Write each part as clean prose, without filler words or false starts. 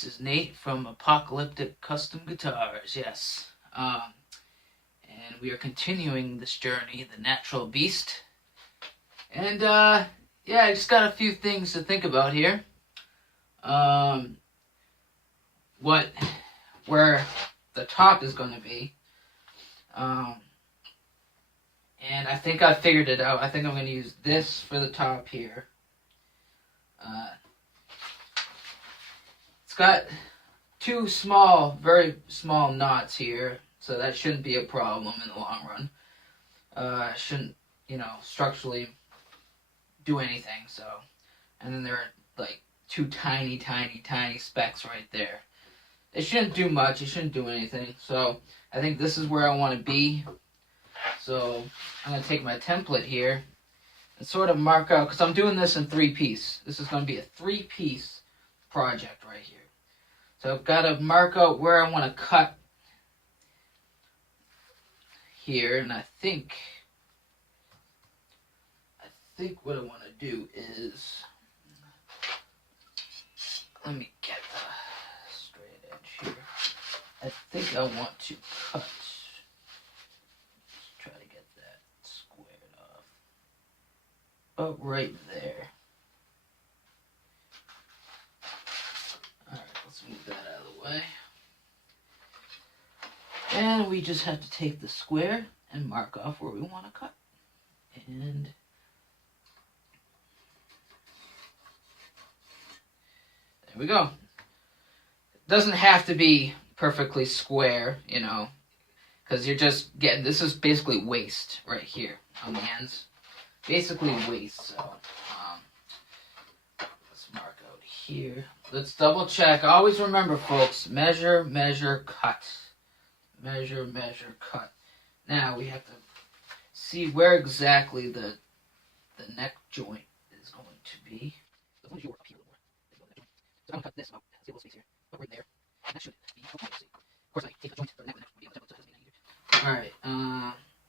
This is Nate from Apocalyptic Custom Guitars, yes. And we are continuing this journey, the Natural Beast. And, yeah, I just got a few things to think about here. Where the top is going to be. And I think I figured it out. I think I'm going to use this for the top here. It's got two small, very small knots here, so that shouldn't be a problem in the long run. Shouldn't, structurally do anything, so. And then there are, like, two tiny, tiny, tiny specks right there. It shouldn't do much, it shouldn't do anything, so I think this is where I want to be. So I'm going to take my template here and sort of mark out, because I'm doing this in 3-piece. This is going to be a 3-piece project right here. So I've got to mark out where I want to cut here, and I think what I want to do is, let me get the straight edge here. I think I want to cut, let's try to get that squared off, about right there. Alright, let's move that out of the way. And we just have to take the square and mark off where we want to cut. And there we go. It doesn't have to be perfectly square, because you're just getting, this is basically waist right here on the ends. Basically waist, so let's mark out here. Let's double check. Always remember, folks, measure, measure, cut. Measure, measure, cut. Now we have to see where exactly the neck joint is going to be. So as long as you work up here a little more, so I'm going to cut this out. See a little space here, but right there. And that should be okay. Of course, I take the joint for the neck, and the neck will be on the template, so it doesn't mean anything. Alright,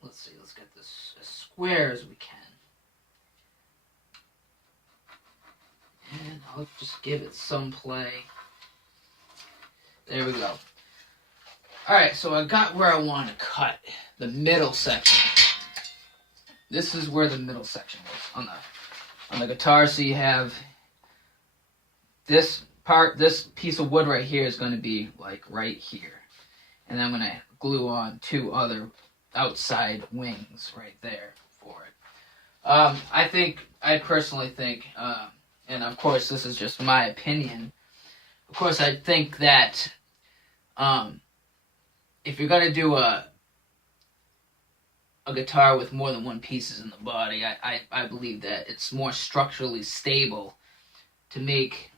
let's see. Let's get this as square as we can. And I'll just give it some play. There we go. Alright, so I got where I want to cut. The middle section. This is where the middle section is on the guitar. So you have this part, this piece of wood right here is going to be like right here. And then I'm going to glue on 2 other outside wings right there for it. I personally think, and of course this is just my opinion, of course I think that if you're going to do a guitar with more than 1 pieces in the body, I believe that it's more structurally stable to make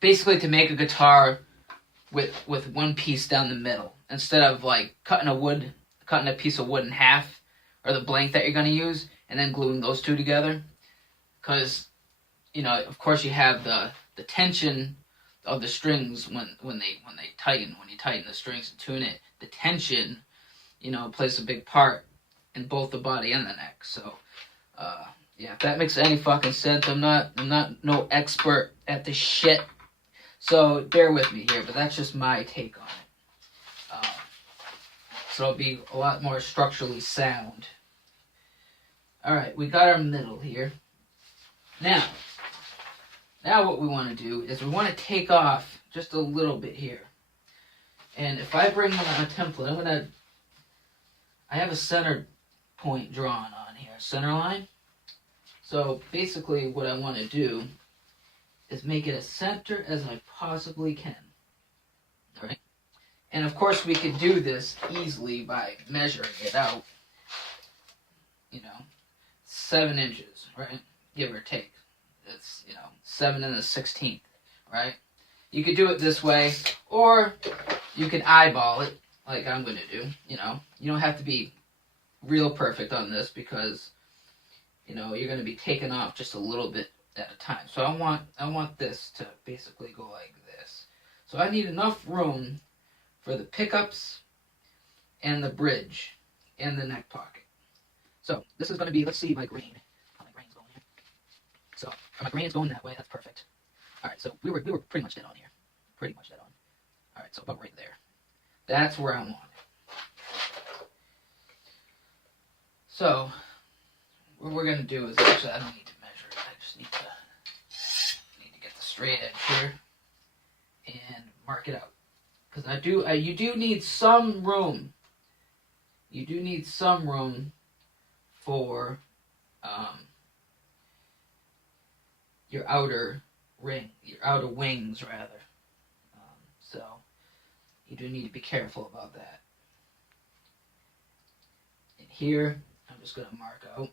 basically to make a guitar with 1 piece down the middle, instead of like cutting a piece of wood in half, or the blank that you're going to use, and then gluing those 2 together. Because, of course you have the tension of the strings when they tighten, when you tighten the strings and tune it, the tension, plays a big part in both the body and the neck. So, yeah, if that makes any fucking sense. I'm not no expert at this shit, so bear with me here, but that's just my take on it. So it'll be a lot more structurally sound. Alright, we got our middle here. Now what we want to do is we want to take off just a little bit here. And if I bring on a template, I have a center point drawn on here, center line. So basically what I want to do is make it as center as I possibly can. Alright? And of course we could do this easily by measuring it out. 7 inches, right? Give or take. It's, 7 1/16, right? You could do it this way, or you could eyeball it, like I'm going to do, You don't have to be real perfect on this, because, you're going to be taking off just a little bit at a time. So I want this to basically go like this. So I need enough room for the pickups and the bridge and the neck pocket. So this is going to be, let's see my grain. How my grain's going here. So my grain's going that way, that's perfect. Alright, so we were pretty much dead on here. Pretty much dead on. Alright, so about right there. That's where I want it. So, what we're gonna do is actually I don't need to measure it. I just need to get the straight edge here and mark it out. Because you do need some room. You do need some room for your outer wings rather. So you do need to be careful about that. And here, I'm just going to mark out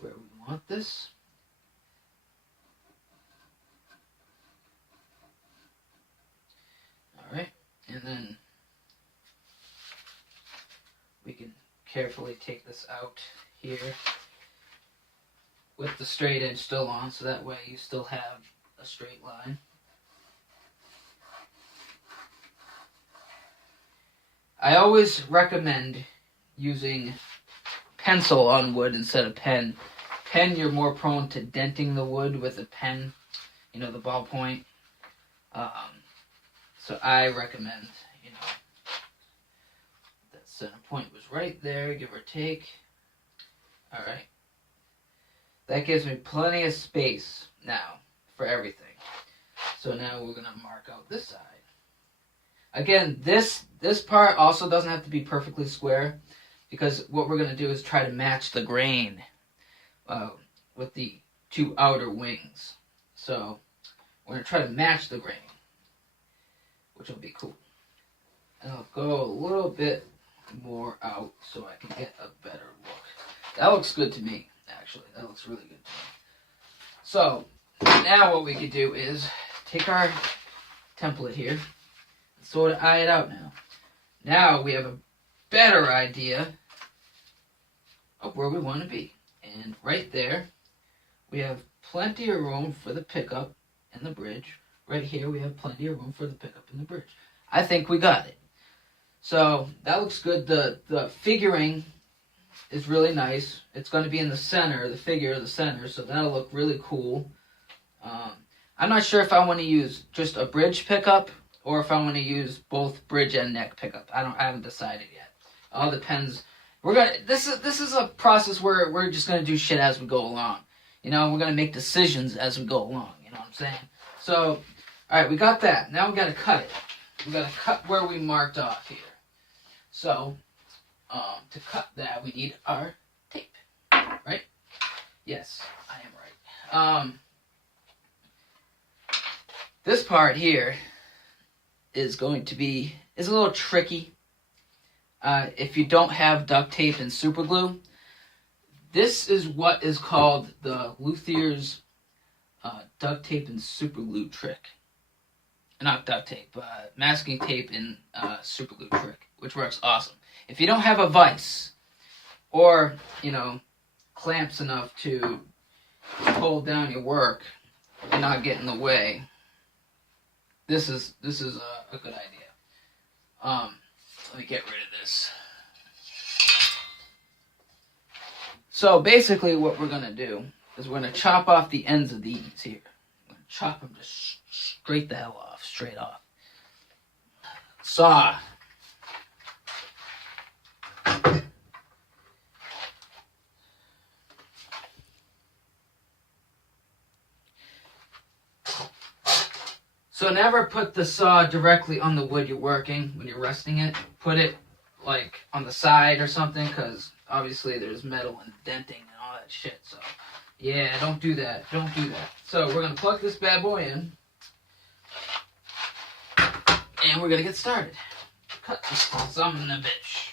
where we want this. Alright, and then we can carefully take this out here with the straight edge still on, so that way you still have a straight line. I always recommend using pencil on wood instead of pen. Pen, you're more prone to denting the wood with a pen, the ballpoint. So I recommend, that center point was right there, give or take. Alright. That gives me plenty of space now for everything. So now we're going to mark out this side. Again, this part also doesn't have to be perfectly square, because what we're going to do is try to match the grain with the two outer wings. So we're going to try to match the grain, which will be cool. And I'll go a little bit more out so I can get a better look. That looks good to me, actually. That looks really good to me. So, now what we could do is take our template here and sort of eye it out now. Now we have a better idea of where we want to be. And right there, we have plenty of room for the pickup and the bridge. Right here, we have plenty of room for the pickup and the bridge. I think we got it. So, that looks good. The figuring is really nice. It's going to be in the center, the figure of the center, so that'll look really cool. I'm not sure if I want to use just a bridge pickup or if I want to use both bridge and neck pickup. I haven't decided yet. All depends. This is a process where we're just gonna do shit as we go along. We're gonna make decisions as we go along. You know what I'm saying? So, all right, we got that. Now we gotta cut it. We gotta cut where we marked off here. So, to cut that, we need our tape, right? Yes, I am right. This part here is a little tricky. If you don't have duct tape and super glue, this is what is called the Luthier's duct tape and super glue trick. Not duct tape, masking tape and super glue trick, which works awesome. If you don't have a vise or, clamps enough to hold down your work and not get in the way, this is a good idea. Let me get rid of this. So basically what we're going to do is we're going to chop off the ends of these here. We're going to chop them just straight off. Saw. So never put the saw directly on the wood you're working when you're resting it. Put it like on the side or something, because obviously there's metal and denting and all that shit. So yeah, don't do that. So we're gonna plug this bad boy in, and we're gonna get started. Cut this son of a bitch.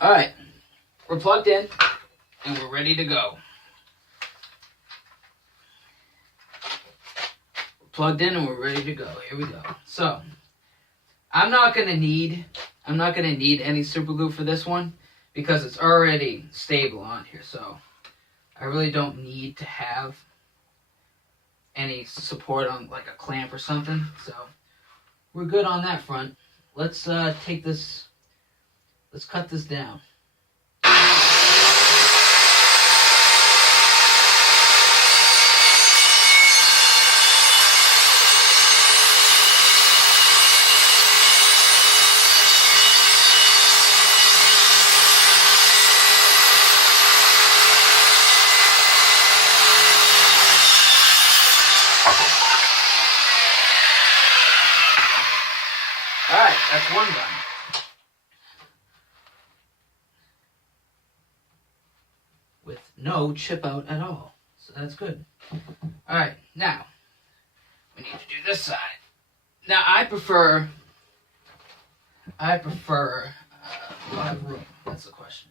All right, we're plugged in. And we're ready to go. We're plugged in and we're ready to go. Here we go. So, I'm not gonna need any super glue for this one because it's already stable on here. So, I really don't need to have any support on like a clamp or something. So, we're good on that front. let's take this. Let's cut this down. Alright, that's one done. With no chip out at all. So that's good. Alright, now, we need to do this side. Now, I prefer, do I have room? That's the question.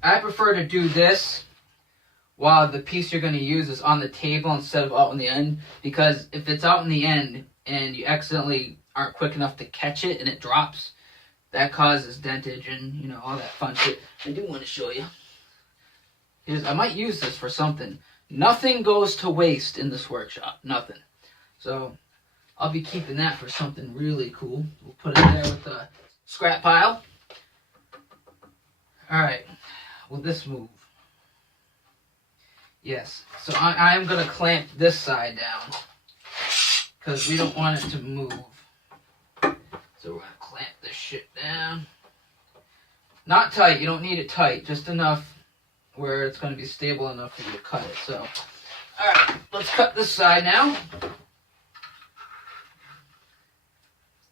I prefer to do this while the piece you're going to use is on the table instead of out in the end, because if it's out in the end and you accidentally aren't quick enough to catch it and it drops, that causes dentage and, you know, all that fun shit. I do want to show you. I might use this for something. Nothing goes to waste in this workshop. Nothing. So I'll be keeping that for something really cool. We'll put it there with the scrap pile. Alright. Will this move? Yes. So I am going to clamp this side down, because we don't want it to move. So we're going to clamp this shit down. Not tight. You don't need it tight. Just enough where it's going to be stable enough for you to cut it. So, alright. Let's cut this side now.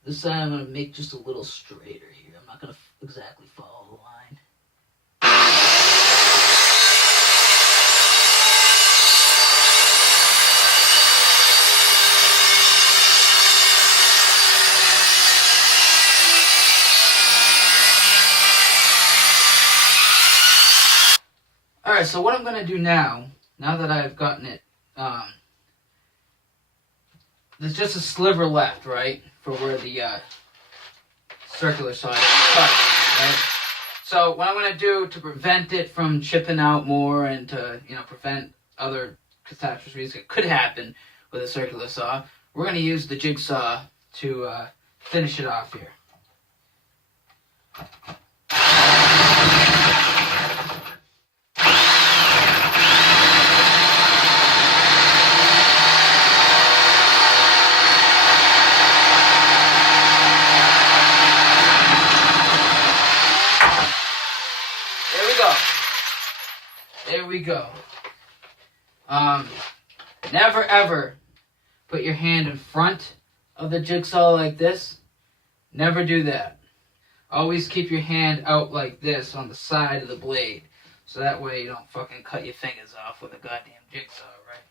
This side I'm going to make just a little straighter here. I'm not going to exactly follow the line. Alright, so what I'm going to do now that I've gotten it, there's just a sliver left, right, for where the circular side is cut, right? So what I'm going to do to prevent it from chipping out more and to, you know, prevent other catastrophes that could happen with a circular saw, we're going to use the jigsaw to finish it off here. There we go. Never ever put your hand in front of the jigsaw like this. Never do that. Always keep your hand out like this on the side of the blade, so that way you don't fucking cut your fingers off with a goddamn jigsaw, right?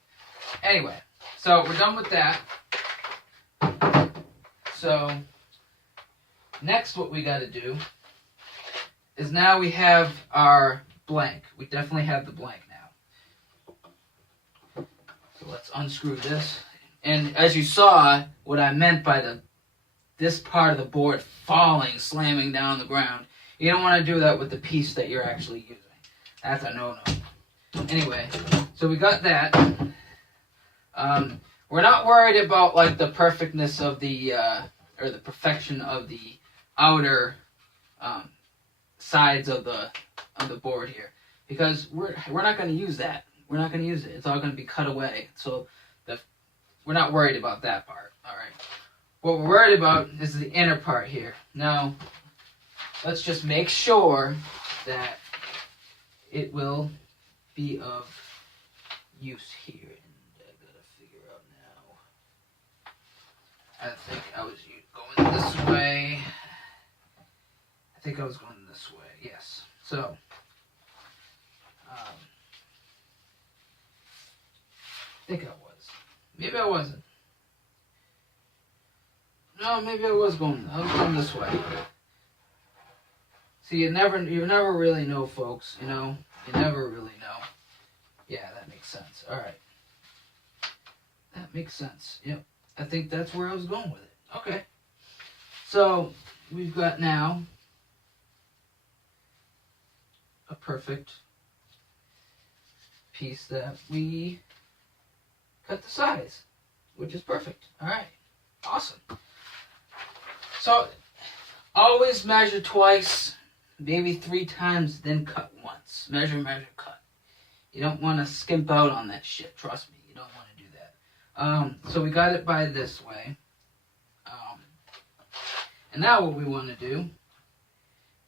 Anyway, so we're done with that. So next what we gotta do is now we have our blank. We definitely have the blank now. So let's unscrew this. And as you saw, what I meant by this part of the board falling, slamming down the ground, you don't want to do that with the piece that you're actually using. That's a no-no. Anyway, so we got that. We're not worried about like the perfectness of the, or the perfection of the outer sides of the board here, because we're not going to use that. We're not going to use it. It's all going to be cut away. So we're not worried about that part. All right. What we're worried about is the inner part here. Now, let's just make sure that it will be of use here. And I gotta figure out now. I think I was going this way. I think I was going this way. Yes. So. I think I was. Maybe I wasn't. No, maybe I was going this way. See, you never really know, folks. You know, you never really know. Yeah, that makes sense. All right, that makes sense. Yep, I think that's where I was going with it. Okay, so we've got now a perfect piece that we cut the size, which is perfect. All right, awesome. So always measure twice, maybe 3 times, then cut once. Measure, measure, cut. You don't want to skimp out on that shit. Trust me, you don't want to do that. So we got it by this way. And now what we want to do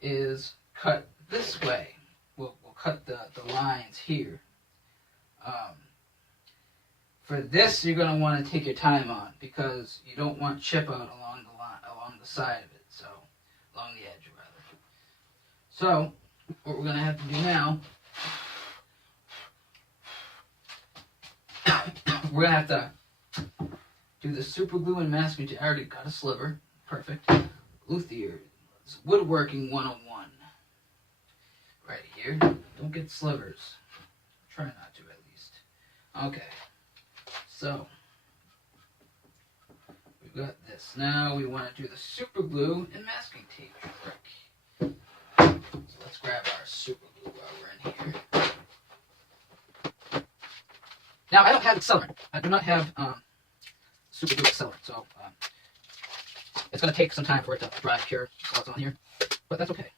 is cut this way. We'll cut the lines here. For this, you're going to want to take your time on because you don't want chip out along the side of it, so along the edge rather. So what we're going to have to do now, we're going to have to do the super glue and masking tape. I already got a sliver. Perfect. Luthier Woodworking 101. Right here. Don't get slivers. Try not to at least. Okay. So we've got this. Now we want to do the super glue and masking tape trick. So let's grab our super glue while we're in here. Now I don't have accelerant. I do not have super glue accelerant, so it's going to take some time for it to dry cure while it's on here, but that's okay.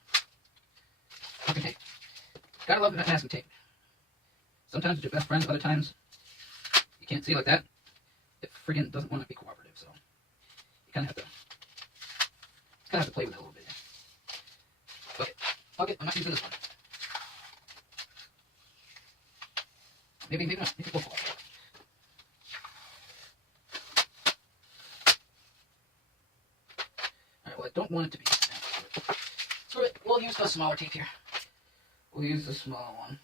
Masking tape. Gotta love that masking tape. Sometimes it's your best friend, other times you can't see it like that. It friggin' doesn't want to be cooperative, so you kind of have to play with it a little bit. Okay, I'm not using this one. Maybe not. Maybe we'll fall. Alright, well I don't want it to be. Screw it. We'll use the smaller tape here. We'll use the small one.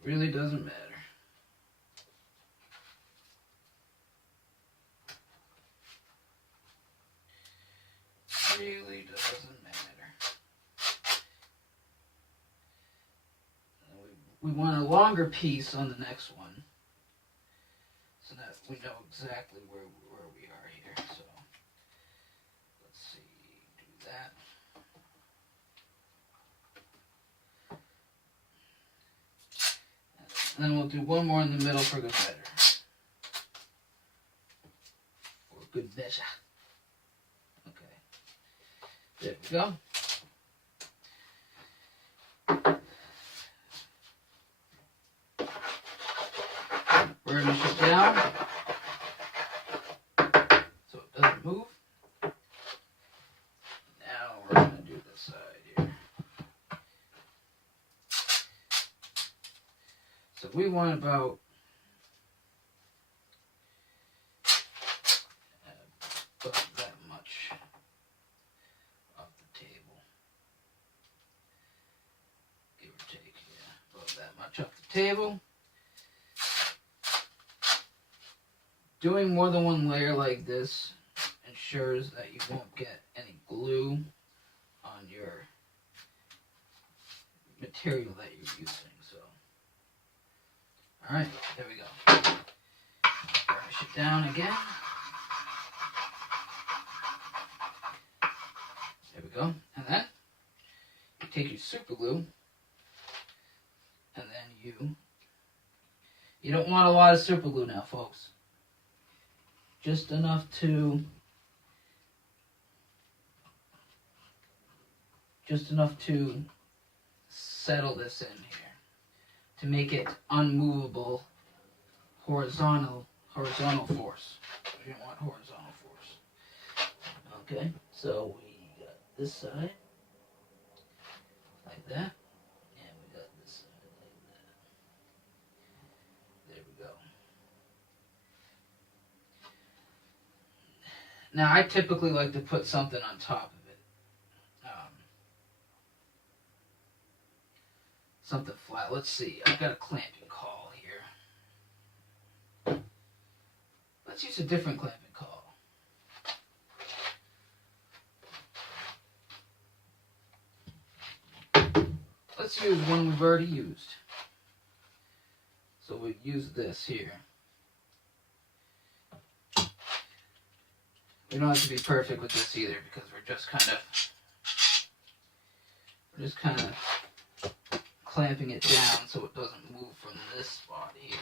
It really doesn't matter. Really doesn't matter. We want a longer piece on the next one, so that we know exactly where we are here. So let's see, do that. And then we'll do one more in the middle for good measure. For good measure. There we go. We're going to shut down so it doesn't move. Now we're going to do this side here. So we want about that much off the table. Give or take, yeah, about that much off the table. Doing more than one layer like this ensures that you won't get any glue on your material that you're using. So, alright, there we go. Burnish it down again. There we go. And then you take your super glue and then you don't want a lot of super glue now, folks. Just enough to settle this in here to make it unmovable horizontal force. We don't want horizontal force. Okay, so we got this side like that, and we got this side like that. There we go. Now, I typically like to put something on top of it. Something flat. Let's see. I've got a clamping caul here. Let's use a different clamping caul. Let's use one we've already used. So we use this here. We don't have to be perfect with this either because we're just kind of clamping it down so it doesn't move from this spot here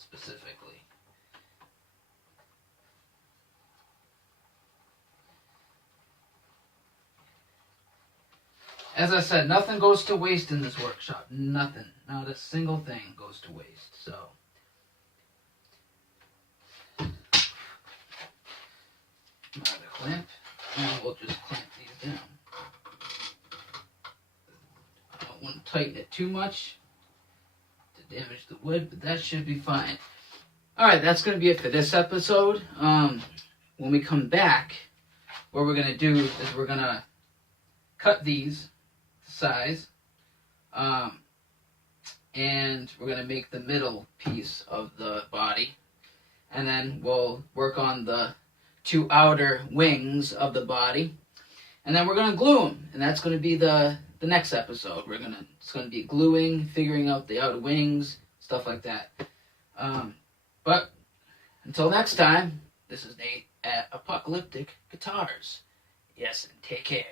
specifically. As I said, nothing goes to waste in this workshop. Nothing. Not a single thing goes to waste. So, add a clamp, and we'll just clamp these down. I don't want to tighten it too much to damage the wood, but that should be fine. Alright, that's going to be it for this episode. When we come back, what we're going to do is we're going to cut these size, and we're going to make the middle piece of the body, and then we'll work on the 2 outer wings of the body, and then we're going to glue them, and that's going to be the next episode. It's going to be gluing, figuring out the outer wings, stuff like that. But until next time, this is Nate at Apocalyptic Guitars. Yes, and take care.